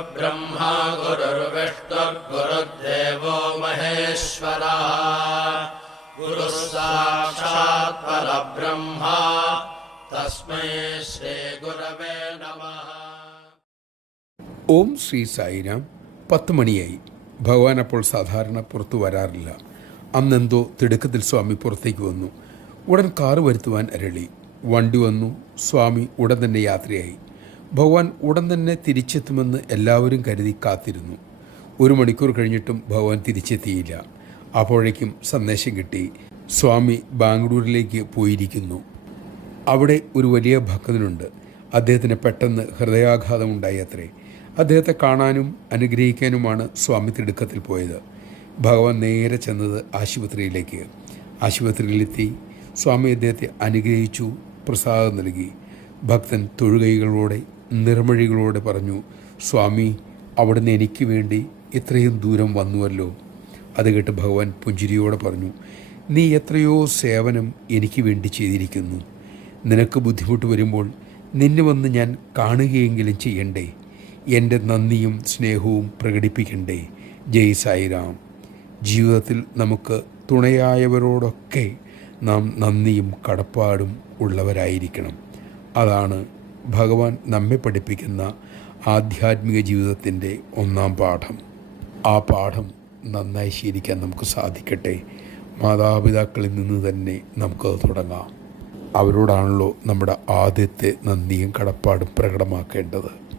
गुरुर्ब्रह्मा गुरुर्विष्णुर्गुरुर्देवो महेश्वरः गुरुः साक्षात् परब्रह्मा तस्मै श्रीगुरवे नमः ഓം ശ്രീ സായിരാം പത്ത് മണിയായി ഭഗവാൻ അപ്പോൾ സാധാരണ പുറത്തു വരാറില്ല അന്നെന്തോ തിടുക്കത്തിൽ സ്വാമി പുറത്തേക്ക് വന്നു ഉടൻ കാറ് വരുത്തുവാൻ അരളി വണ്ടി വന്നു സ്വാമി ഉടൻ തന്നെ യാത്രയായി ഭഗവാൻ ഉടൻ തന്നെ തിരിച്ചെത്തുമെന്ന് എല്ലാവരും കരുതി കാത്തിരുന്നു. ഒരു മണിക്കൂർ കഴിഞ്ഞിട്ടും ഭഗവാൻ തിരിച്ചെത്തിയില്ല. അപ്പോഴേക്കും സന്ദേശം കിട്ടി. സ്വാമി ബാംഗ്ലൂരിലേക്ക് പോയിരിക്കുന്നു. അവിടെ ഒരു വലിയ ഭക്തനുണ്ട്. അദ്ദേഹത്തിന് പെട്ടെന്ന് ഹൃദയാഘാതമുണ്ടായി അത്രേ അദ്ദേഹത്തെ കാണാനും അനുഗ്രഹിക്കാനുമാണ് സ്വാമി തിടുക്കത്തിൽ പോയത്. ഭഗവാൻ നേരെ ചെന്നത് ആശുപത്രിയിലേക്ക്. ആശുപത്രിയിലെത്തി സ്വാമി അദ്ദേഹത്തെ അനുഗ്രഹിച്ചു പ്രസാദം നൽകി. ഭക്തൻ തൊഴുകൈകളോടെ നിർമ്മഴികളോടെ പറഞ്ഞു സ്വാമി അവിടുന്ന് എനിക്ക് വേണ്ടി ഇത്രയും ദൂരം വന്നുവല്ലോ. അത് കേട്ട് ഭഗവാൻ പുഞ്ചിരിയോടെ പറഞ്ഞു നീ എത്രയോ സേവനം എനിക്ക് വേണ്ടി ചെയ്തിരിക്കുന്നു. നിനക്ക് ബുദ്ധിമുട്ട് വരുമ്പോൾ നിന്നെ വന്ന് ഞാൻ കാണുകയെങ്കിലും ചെയ്യണ്ടേ? എന്റെ നന്ദിയും സ്നേഹവും പ്രകടിപ്പിക്കണ്ടേ? ജയ് സായിരാം. ജീവിതത്തിൽ നമുക്ക് തുണയായവരോടൊക്കെ നാം നന്ദിയും കടപ്പാടും ഉള്ളവരായിരിക്കണം. അതാണ് ഭഗവാൻ നമ്മെ പഠിപ്പിക്കുന്ന ആധ്യാത്മിക ജീവിതത്തിന്റെ ഒന്നാം പാഠം. ആ പാഠം നന്നായി ശീലിക്കാൻ നമുക്ക് സാധിക്കട്ടെ. മാതാപിതാക്കളിൽ നിന്ന് തന്നെ നമുക്കത് തുടങ്ങാം. അവരോടാണല്ലോ നമ്മുടെ ആദ്യത്തെ നന്ദിയും കടപ്പാടും പ്രകടമാക്കേണ്ടത്.